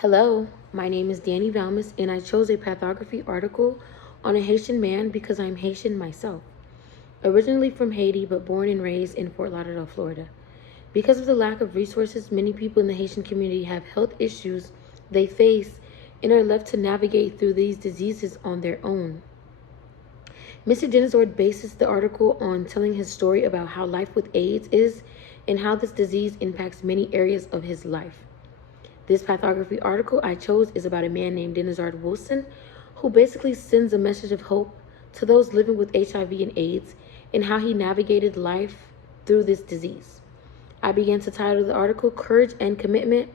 Hello, my name is Danny Valmus, and I chose a pathography article on a Haitian man because I'm Haitian myself. Originally from Haiti, but born and raised in Fort Lauderdale, Florida. Because of the lack of resources, many people in the Haitian community have health issues they face and are left to navigate through these diseases on their own. Mr. Denizord bases the article on telling his story about how life with AIDS is and how this disease impacts many areas of his life. This pathography article I chose is about a man named Denizard Wilson who basically sends a message of hope to those living with HIV and AIDS and how he navigated life through this disease. I began to title the article Courage and Commitment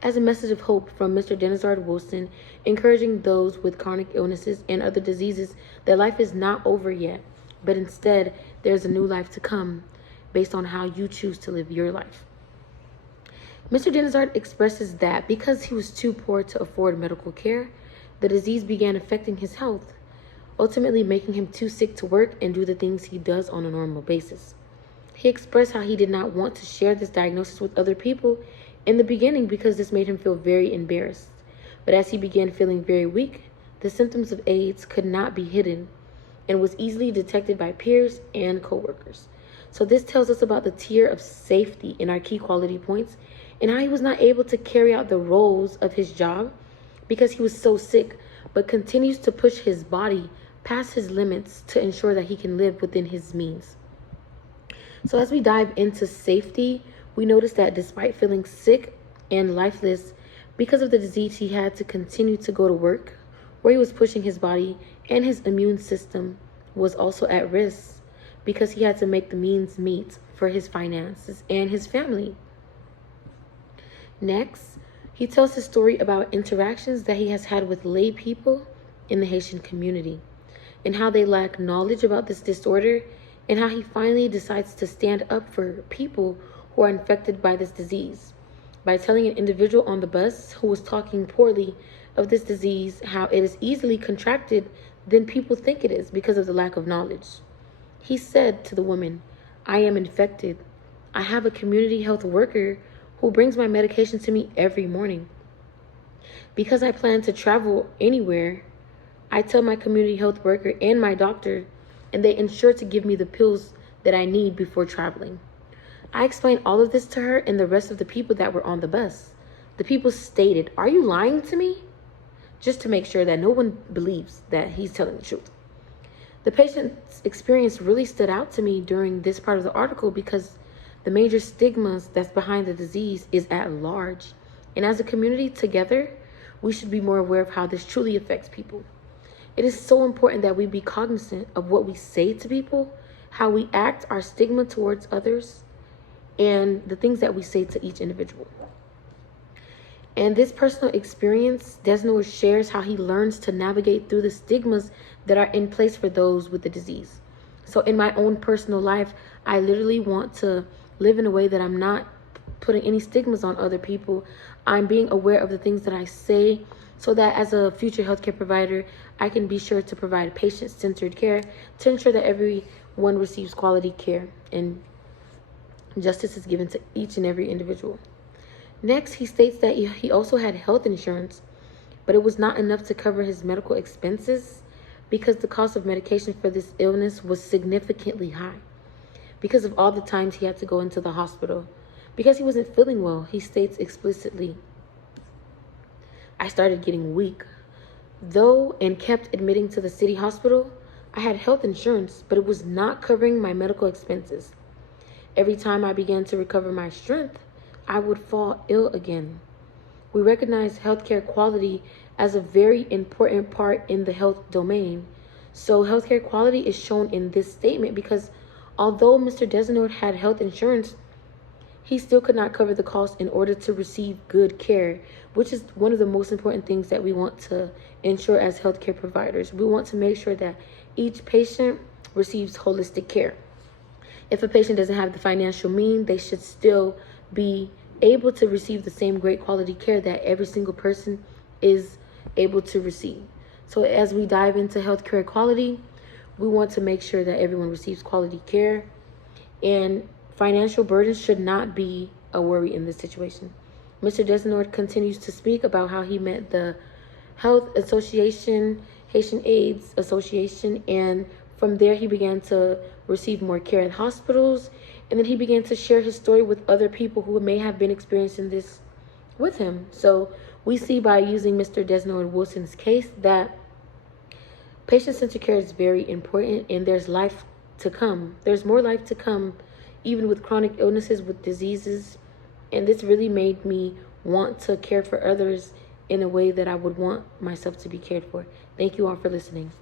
as a message of hope from Mr. Denizard Wilson, encouraging those with chronic illnesses and other diseases that life is not over yet, but instead there's a new life to come based on how you choose to live your life. Mr. Denizard expresses that because he was too poor to afford medical care, the disease began affecting his health, ultimately making him too sick to work and do the things he does on a normal basis. He expressed how he did not want to share this diagnosis with other people in the beginning because this made him feel very embarrassed. But as he began feeling very weak, the symptoms of AIDS could not be hidden and was easily detected by peers and coworkers. So this tells us about the tier of safety in our key quality points and how he was not able to carry out the roles of his job because he was so sick, but continues to push his body past his limits to ensure that he can live within his means. So as we dive into safety, we notice that despite feeling sick and lifeless because of the disease, he had to continue to go to work, where he was pushing his body, and his immune system was also at risk because he had to make the means meet for his finances and his family. Next, he tells his story about interactions that he has had with lay people in the Haitian community and how they lack knowledge about this disorder and how he finally decides to stand up for people who are infected by this disease by telling an individual on the bus who was talking poorly of this disease how it is easily contracted than people think it is because of the lack of knowledge. He said to the woman, "I am infected. I have a community health worker who brings my medication to me every morning. Because I plan to travel anywhere, I tell my community health worker and my doctor, and they ensure to give me the pills that I need before traveling." I explained all of this to her and the rest of the people that were on the bus. The people stated, "Are you lying to me?" Just to make sure that no one believes that he's telling the truth. The patient's experience really stood out to me during this part of the article because the major stigmas that's behind the disease is at large. And as a community together, we should be more aware of how this truly affects people. It is so important that we be cognizant of what we say to people, how we act, our stigma towards others, and the things that we say to each individual. And this personal experience, Desnoe shares how he learns to navigate through the stigmas that are in place for those with the disease. So in my own personal life, I literally want to live in a way that I'm not putting any stigmas on other people. I'm being aware of the things that I say so that as a future healthcare provider, I can be sure to provide patient-centered care to ensure that everyone receives quality care and justice is given to each and every individual. Next, he states that he also had health insurance, but it was not enough to cover his medical expenses because the cost of medication for this illness was significantly high. Because of all the times he had to go into the hospital, because he wasn't feeling well, he states explicitly, "I started getting weak. Though and kept admitting to the city hospital, I had health insurance, but it was not covering my medical expenses. Every time I began to recover my strength, I would fall ill again." We recognize healthcare quality as a very important part in the health domain. So healthcare quality is shown in this statement because although Mr. Desnoe had health insurance, he still could not cover the cost in order to receive good care, which is one of the most important things that we want to ensure as healthcare providers. We want to make sure that each patient receives holistic care. If a patient doesn't have the financial means, they should still be able to receive the same great quality care that every single person is able to receive. So as we dive into healthcare quality, we want to make sure that everyone receives quality care, and financial burdens should not be a worry in this situation. Mr. Desnord continues to speak about how he met the Health Association, Haitian AIDS Association, and from there he began to receive more care in hospitals, and then he began to share his story with other people who may have been experiencing this with him. So we see by using Mr. Desnord Wilson's case that patient-centered care is very important, and there's life to come. There's more life to come, even with chronic illnesses, with diseases, and this really made me want to care for others in a way that I would want myself to be cared for. Thank you all for listening.